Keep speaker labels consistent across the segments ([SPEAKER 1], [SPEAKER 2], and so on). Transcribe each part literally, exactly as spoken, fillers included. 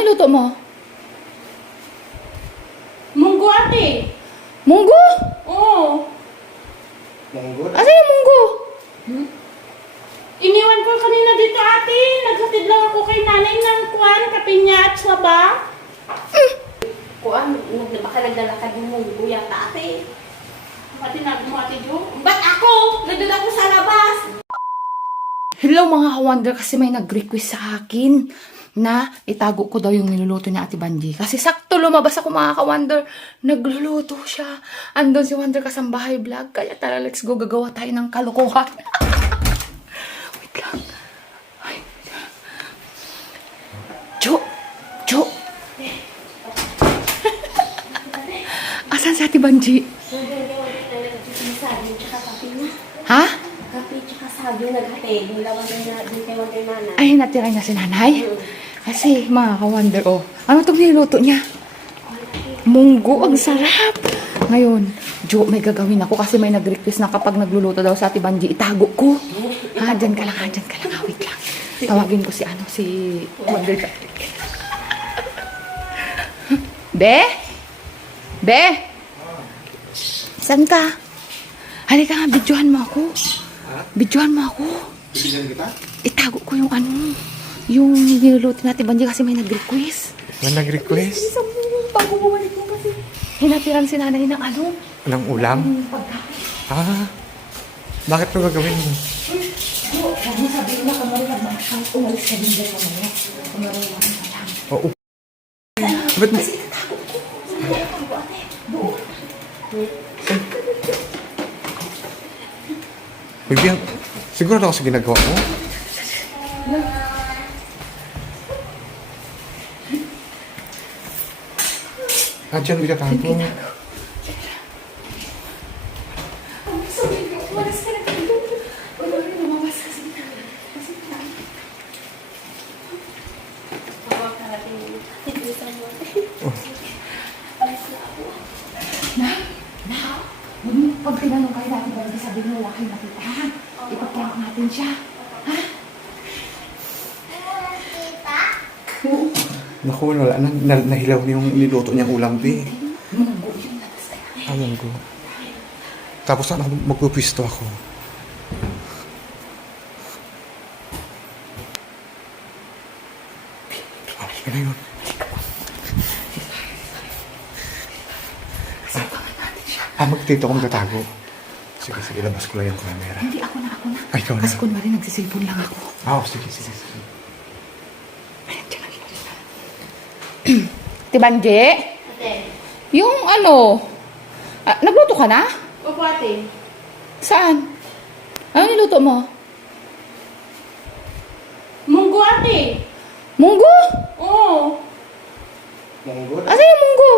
[SPEAKER 1] niluto mo?
[SPEAKER 2] Munggo ate.
[SPEAKER 1] Munggo?
[SPEAKER 2] Oo.
[SPEAKER 3] Munggo?
[SPEAKER 1] Asa yung munggo?
[SPEAKER 2] Hmm? Iniwan ko kanina dito ate. Naghatid lang ako kay nanay ng kuwan, kapinya at swaba.
[SPEAKER 4] Kuan, nag- baka naglalakad mo munggo yata ate.
[SPEAKER 2] Ate na mo ate Jo.
[SPEAKER 4] Ba't ako? Nandun ako sa labas.
[SPEAKER 1] Hello mga ka-wonder, kasi may nag-request sa akin na itago ko daw yung niluluto ni Ate Banji. Kasi sakto lumabas ako mga ka-wonder, nagluluto siya. Andun si Wonder Kasambahay Vlog. Kaya tara, let's go, gagawa tayo ng kalokohan. Wait lang. Ay. Jo! Jo! Asan si Ate Banji?
[SPEAKER 4] Sabi, tsaka kape niya.
[SPEAKER 1] Ha?
[SPEAKER 4] Kape, tsaka sabi, naghatid. Yung lawan na din kay Wonder Nana.
[SPEAKER 1] Ay, natira niya si nanay. Kasi, mga ka-wonder, oh. Ano itong niluto niya? Munggo, ang sarap. Ngayon, Jo, may gagawin ako kasi may nag-request na kapag nagluluto daw sa Ate Banji, itago ko. Ha, dyan ka lang, ha, dyan ka lang. Ha, wait lang. Tawagin ko si, ano, si Wonder Patrick. Be? Be? Saan ka? Halika nga, videohan mo ako. Videohan mo ako.
[SPEAKER 3] Bigyan kita?
[SPEAKER 1] Itago ko yung ano, yung niluluto natin Banji kasi may nag-request.
[SPEAKER 3] May nag-request?
[SPEAKER 1] Isa mo, bago bumalik mo kasi. Hinatiran si nanay ng ano,
[SPEAKER 3] Walang ulam?
[SPEAKER 1] yung pagkain.
[SPEAKER 3] Ah, bakit mo gagawin mo?
[SPEAKER 1] Huwag mo sabihin na kung marunong ang umalis ka din dyan mamaya. Kung marunong ang alam.
[SPEAKER 3] Oo. Ba't mo?
[SPEAKER 1] Kasi itago ko. Saan ko itago, ate? Doon.
[SPEAKER 3] Bigyan, siguro ako sa ginagawa mo? Ah, dyan itatago.
[SPEAKER 1] Sabi ko, umalis ka na kayo. Wala rin lumawas kasi. Kasi
[SPEAKER 4] Tawag ka natin. Titisan mo.
[SPEAKER 1] na, na, hmm, pag tinanong kayo natin Banji, sabihin mo wala kayo nakita, ha? Ipaprank natin siya. Ha?
[SPEAKER 3] Naku, wala na, na, nahilaw na yung niluto niyang ulam, di.
[SPEAKER 1] Munggo yung labas kaya.
[SPEAKER 3] Ah, munggo. Tapos ano, magpupwisto ako. Ano na yun?
[SPEAKER 1] Sabangan natin siya.
[SPEAKER 3] Ah, magtito ko magtatago. Sige, sige, labas ko lang yung camera.
[SPEAKER 1] Hindi, ako na, ako na.
[SPEAKER 3] Ay, ikaw na.
[SPEAKER 1] Kasi kunwari nagsisilpon lang ako.
[SPEAKER 3] Ah, oh, sige, sige, sige.
[SPEAKER 1] Ayan, dyan lang. Ate Banji,
[SPEAKER 2] Ate.
[SPEAKER 1] yung ano, ah, nagluto ka na?
[SPEAKER 2] Opo ate.
[SPEAKER 1] Saan? Ano niluto mo?
[SPEAKER 2] Munggo ate.
[SPEAKER 1] Munggo?
[SPEAKER 2] Oo.
[SPEAKER 3] Munggo?
[SPEAKER 1] Asa yung munggo?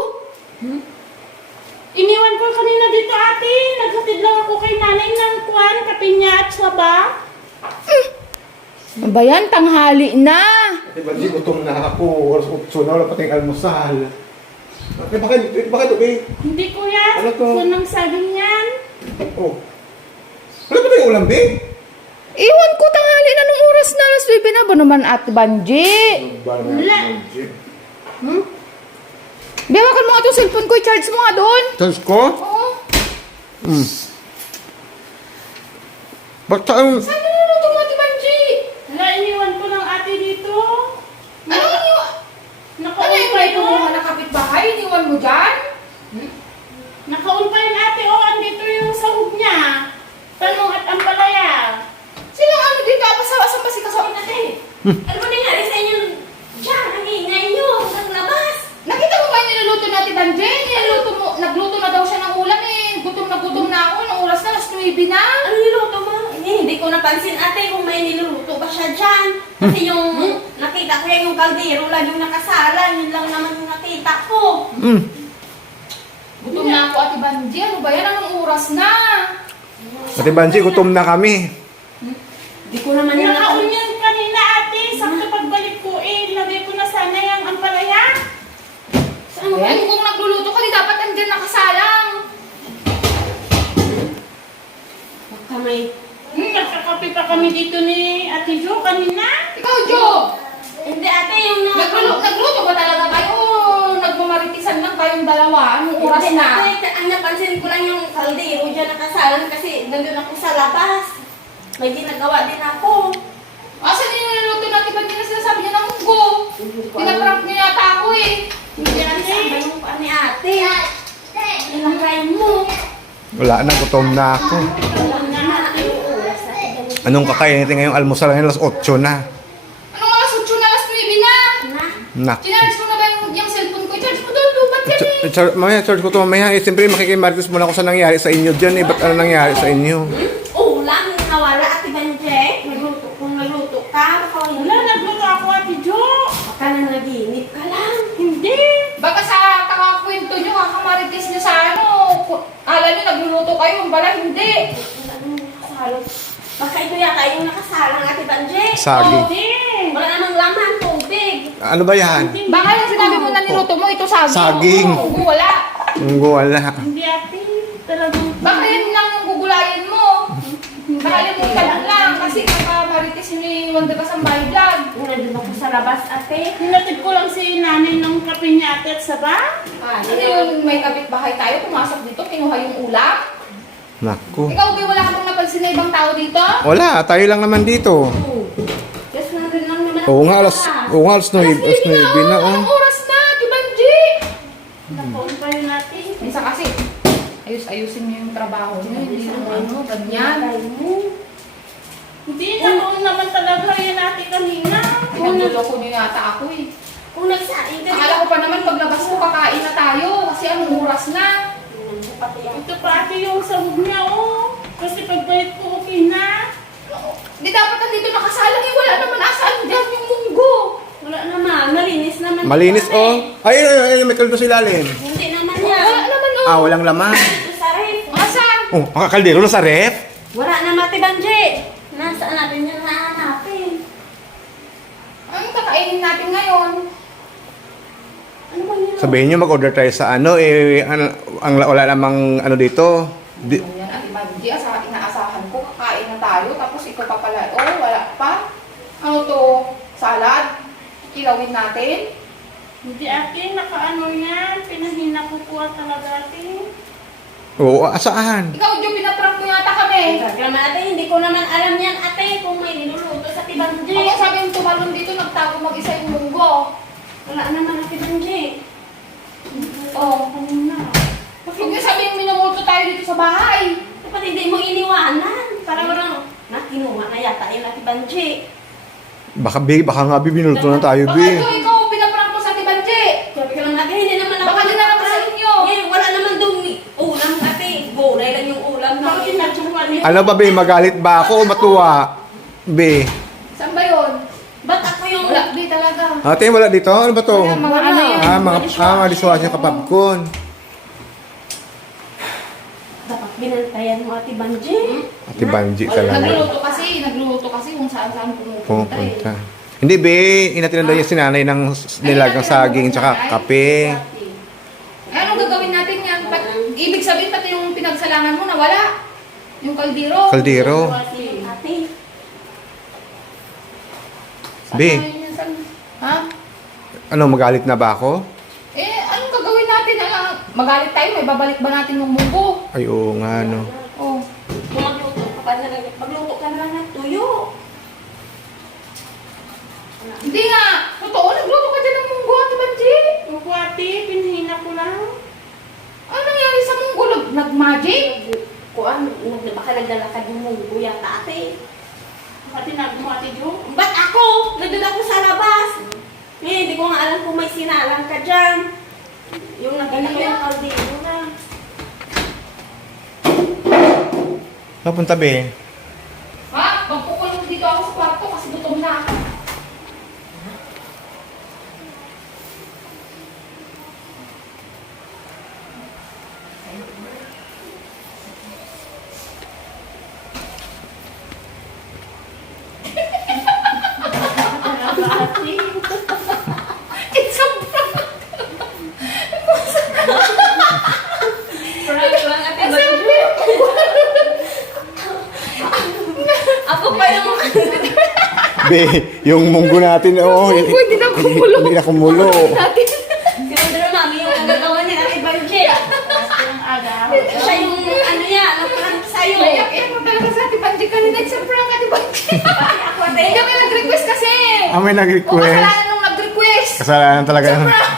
[SPEAKER 2] Iniwan ko kanina dito ate. Naghatid lang ako kay nanay ng kuwan, kapinya at swaba.
[SPEAKER 1] Ano ba yan? Tanghali na.
[SPEAKER 3] Ate Banji, gutom na ako. Oras utso na, wala pa tayong almusal. Eh, bakit, eh, bakit, okay?
[SPEAKER 2] Hindi kuya.
[SPEAKER 3] Ano to?
[SPEAKER 2] Sunang sabi niyan.
[SPEAKER 3] Oh. Wala pa tayong ulam, be?
[SPEAKER 1] Iwan ko tanghali na nung oras na alas nuwebe na ba naman Ate Banji?
[SPEAKER 2] Wala.
[SPEAKER 1] Hmm? Biyawakan mo nga itong cellphone ko, i-charge mo nga doon.
[SPEAKER 3] Tapos ko?
[SPEAKER 1] Oo.
[SPEAKER 3] Hmm. Ba't tayo?
[SPEAKER 1] Saan niluluto mo Ate Banji?
[SPEAKER 2] Wala, iniwan ko ng ate dito.
[SPEAKER 1] Ano iniwan?
[SPEAKER 2] Naka-on
[SPEAKER 1] Ano yung
[SPEAKER 2] pa
[SPEAKER 1] may
[SPEAKER 2] yun.
[SPEAKER 1] kumuha na kapitbahay? Iniwan mo dyan?
[SPEAKER 2] Naka-on pa yun ate. O, andito yung sahog niya. Tanong at ampalaya.
[SPEAKER 1] Sino ano dito? Apasawa-asang ba si kasawin natin?
[SPEAKER 4] Ano ba nangyari sa inyo? Diyan, ang ingay nyo. Naglabas.
[SPEAKER 1] Nakita mo ba yung niluluto ni Ate Banji? Niluto mo, nagluto na daw siya ng ulam eh. Gutom na gutom na ako. Nung oras na, alas nuwebe na.
[SPEAKER 4] Ano niluto mo? Eh, hindi ko napansin ate kung may niluluto ba siya dyan. Kasi yung nakita ko yan, yung kaldero lang yung nakasala. Yun lang naman yung nakita ko.
[SPEAKER 3] Hmm.
[SPEAKER 1] Gutom na ako Ate Banji. Ano ba yan? Anong oras na?
[SPEAKER 3] Ate Banji, gutom na kami.
[SPEAKER 4] Hindi ko naman yung
[SPEAKER 2] Naka-on yan kanina ate. Sakto pagbalik ko eh. Lagay ko na sana yung ampalaya.
[SPEAKER 4] Ano ba?
[SPEAKER 1] Ayan, kung nagluluto ka, di dapat andyan nakasalang.
[SPEAKER 4] Baka may...
[SPEAKER 2] Hmm, nagkakape pa kami dito ni Ate Jo kanina.
[SPEAKER 1] Ikaw, Jo!
[SPEAKER 4] Hindi ate, yung na...
[SPEAKER 1] Nagluto, nagluto ba talaga dalawa. Anong oras
[SPEAKER 4] Hindi,
[SPEAKER 1] na?
[SPEAKER 4] ate, ang napansin ko lang yung kaldero dyan nakasalan kasi nandun ako sa labas. May ginagawa din ako.
[SPEAKER 1] Asan yung niluluto natin? Ba't di na sinasabi niya ng munggo? Pinaprank niya yata ako eh.
[SPEAKER 4] Hindi ate, sabi mo pa ni ate. Ilagay mo.
[SPEAKER 3] Wala na, gutom na ako.
[SPEAKER 4] Wala na, yung oras ate.
[SPEAKER 3] Anong kakainin natin ngayong almusal ngayon? Alas otso na.
[SPEAKER 1] Anong alas otso na, alas nuwebe na?
[SPEAKER 4] Na.
[SPEAKER 3] Nak.
[SPEAKER 1] Chinarge mo na ba yung, yung cellphone ko? Charge mo doon, lupat yan eh.
[SPEAKER 3] Ch- char- mamaya, charge ko to mamaya. Eh, siyempre, makikimarites muna ako sa nangyari sa inyo dyan eh. Ba't ano nangyari sa inyo?
[SPEAKER 4] Ulam, nawala ate Banjek. Nagluto, kung nagluto ka, baka
[SPEAKER 2] Wala,
[SPEAKER 4] wala.
[SPEAKER 2] nagluto ako, Ate Jo.
[SPEAKER 4] Baka na naginip ka lang.
[SPEAKER 2] Hindi.
[SPEAKER 1] Baka sa kakakwento nyo, kakamarites nyo sa ano. ku- Akala nyo nagluluto kayo, ang bala hindi.
[SPEAKER 4] Wala nang nakasalo. Baka ito yata yung nakasalang ate Banjek.
[SPEAKER 3] Saging.
[SPEAKER 2] Hindi.
[SPEAKER 4] Wala namang laman, tubig.
[SPEAKER 3] Ano ba yan?
[SPEAKER 1] Baka yung sinabi mo na niluto mo, ito saging.
[SPEAKER 3] Saging.
[SPEAKER 1] Oo, wala.
[SPEAKER 3] Munggo, wala.
[SPEAKER 2] Hindi, Ate. Talagang...
[SPEAKER 1] Baka yan lang yung gugulayan mo. Baka limutan mo lang kasi kakamarites nyo yung wanda ka sa my vlog.
[SPEAKER 4] Una din ako sa labas ate.
[SPEAKER 2] Hinatid ko lang si nanay ng kape niya, Ate, at saba.
[SPEAKER 1] Ano yung may kapitbahay tayo, pumasok dito, kinuha yung ulam.
[SPEAKER 3] Naku.
[SPEAKER 1] Ikaw, Ubi, wala ka bang napansin na ibang tao dito?
[SPEAKER 3] Wala, tayo lang naman dito.
[SPEAKER 4] Just na rin lang naman
[SPEAKER 3] Oo nga, alas, oo nga, alas nuwebe, alas nuwebe na, oh.
[SPEAKER 1] Anong oras na, Tibanji?
[SPEAKER 2] Napoon pa yun natin.
[SPEAKER 1] Minsan kasi, ayus-ayusin niyo yung trabaho niyo, hindi yung ano, ganyan.
[SPEAKER 2] Hindi, napoon naman talaga yun natin kanina.
[SPEAKER 1] Pinagluloko niyo yata ako eh.
[SPEAKER 4] Kung nagsaing ka
[SPEAKER 1] Akala ko pa naman paglabas ko, kakain na tayo kasi anong oras na.
[SPEAKER 4] pati yan.
[SPEAKER 2] Ito pa, Ate, yung sahog niya, oh. Kasi pagbalik ko, okay na.
[SPEAKER 1] Di dapat nandito nakasalang eh, wala naman asaan dyan yung munggo.
[SPEAKER 4] Wala naman, malinis naman.
[SPEAKER 3] Malinis,
[SPEAKER 4] ito,
[SPEAKER 3] oh.
[SPEAKER 4] ate.
[SPEAKER 3] Ay, ay, ay, may kaldo sa ilalim.
[SPEAKER 4] Hindi naman
[SPEAKER 1] Wala
[SPEAKER 4] yan.
[SPEAKER 1] naman oh.
[SPEAKER 3] Ah, walang laman.
[SPEAKER 4] Ito sa ref.
[SPEAKER 1] Asan?
[SPEAKER 3] Oh, makakaldero na sa ref?
[SPEAKER 4] Wala na Mati Banji. Nasaan natin yung hahanapin?
[SPEAKER 1] Anong kakainin natin ngayon?
[SPEAKER 4] Ano ba yun?
[SPEAKER 3] Sabihin nyo, mag-order tayo sa ano, eh, ano, ang wala namang ano dito. Di,
[SPEAKER 1] Ayan, Ate Manji, asa, inaasahan ko, kakain na tayo, tapos ito pa pala, oh, wala pa. Ano to? Salad? Kilawin natin?
[SPEAKER 2] Hindi, Ate, nakaano yan. Pinahina ko po talaga, Ate.
[SPEAKER 3] oo, asaan?
[SPEAKER 1] Ikaw, Diyo, pinaprank mo yata kami.
[SPEAKER 4] Grabe ate, hindi ko naman alam yan ate kung may niluluto sa Tibanji.
[SPEAKER 1] Ako sabi yung tumalon dito, nagtago mag-isa yung munggo.
[SPEAKER 4] Wala naman ate Banji.
[SPEAKER 1] Oh,
[SPEAKER 2] Kanina.
[SPEAKER 1] huwag niyo sabihin minumulto tayo dito sa bahay.
[SPEAKER 4] Dapat hindi mo iniwanan. Para walang nakinuha na yata yung ate Banji.
[SPEAKER 3] Baka, bi, baka nga, bi, binuluto na tayo,
[SPEAKER 1] Baka
[SPEAKER 3] bi.
[SPEAKER 1] Diyo, ikaw, pinaprank mo sa Tibanji.
[SPEAKER 4] Sabi ka lang ate, hindi naman ako.
[SPEAKER 1] Baka din na naman sa inyo.
[SPEAKER 4] Eh, wala naman doon ulam ate. Gulay lang yung ulam
[SPEAKER 2] Bakit
[SPEAKER 4] namin.
[SPEAKER 2] sinadya niya?
[SPEAKER 3] Ano ba, bi, magalit ba ako o matuwa? Bi.
[SPEAKER 1] Saan ba yun?
[SPEAKER 4] Ba't ako yung...
[SPEAKER 1] Wala, di talaga.
[SPEAKER 3] Ate, wala dito? Ano ba to?
[SPEAKER 1] Wala, mga ano yan.
[SPEAKER 3] Ah, mga, ah, mga dishwasher kapapkon.
[SPEAKER 4] Dapat binantayan mo ate Banji.
[SPEAKER 3] Ate Banji
[SPEAKER 1] Wala,
[SPEAKER 3] talaga.
[SPEAKER 1] nagluluto kasi, nagluluto kasi kung saan-saan pumupunta eh.
[SPEAKER 3] Pupunta. Hindi, be. Inatinan daw yung sinanay ng nilagang saging tsaka kape.
[SPEAKER 1] Eh, anong gagawin natin yan? Pat, ibig sabihin, pati yung pinagsalangan mo, nawala. Yung kaldero.
[SPEAKER 3] Kaldero.
[SPEAKER 4] Ate.
[SPEAKER 1] Saan
[SPEAKER 3] Be.
[SPEAKER 1] na yun yan? Saan? Ha?
[SPEAKER 3] Ano, magalit na ba ako?
[SPEAKER 1] Eh, anong gagawin natin? Alam, magalit tayo, may babalik ba natin yung munggo?
[SPEAKER 3] Ay, oo nga, no.
[SPEAKER 1] Oh.
[SPEAKER 4] Kung magluto ka pa na lang, magluto ka na lang ng tuyo.
[SPEAKER 1] Hindi nga. Totoo, nagluto ka dyan ng munggo, Ate Banji.
[SPEAKER 2] Opo, Ate, pinahina ko lang.
[SPEAKER 1] Ano nangyari sa munggo? Nag- Nag-magic?
[SPEAKER 4] Kuan, nag- baka naglalakad yung munggo yata ate.
[SPEAKER 2] Ate, nag mo, Ate Jo.
[SPEAKER 4] Ba't ako? Nandun ako sa labas. Eh, hindi ko nga alam kung may sinalang ka dyan. Yung nagano yung kaldero na.
[SPEAKER 3] Napunta, be.
[SPEAKER 1] Ha? Magpukulong dito ako sa kwarto kasi gutom na ako.
[SPEAKER 2] Ate,
[SPEAKER 1] It's a prank.
[SPEAKER 4] Prank lang ate.
[SPEAKER 1] Kasi
[SPEAKER 4] Ako pa yung...
[SPEAKER 3] Be, yung munggo natin, oo.
[SPEAKER 1] Munggo, hindi na kumulo.
[SPEAKER 3] Hindi na kumulo.
[SPEAKER 1] natin.
[SPEAKER 4] Sinundro mami yung nagagawa ni ate
[SPEAKER 2] ng aga.
[SPEAKER 4] Siya yung ano yan, nagprank sa'yo.
[SPEAKER 1] Naiyak mo talaga sa Ate Banji kanina. It's a prank, Ate Banji.
[SPEAKER 4] Ako ate.
[SPEAKER 1] Hindi kami nag-request kasi.
[SPEAKER 3] Ah, may
[SPEAKER 1] O
[SPEAKER 3] nag-request.
[SPEAKER 1] kasalanan nung nag-request.
[SPEAKER 3] Kasalanan talaga.
[SPEAKER 1] It's a prank.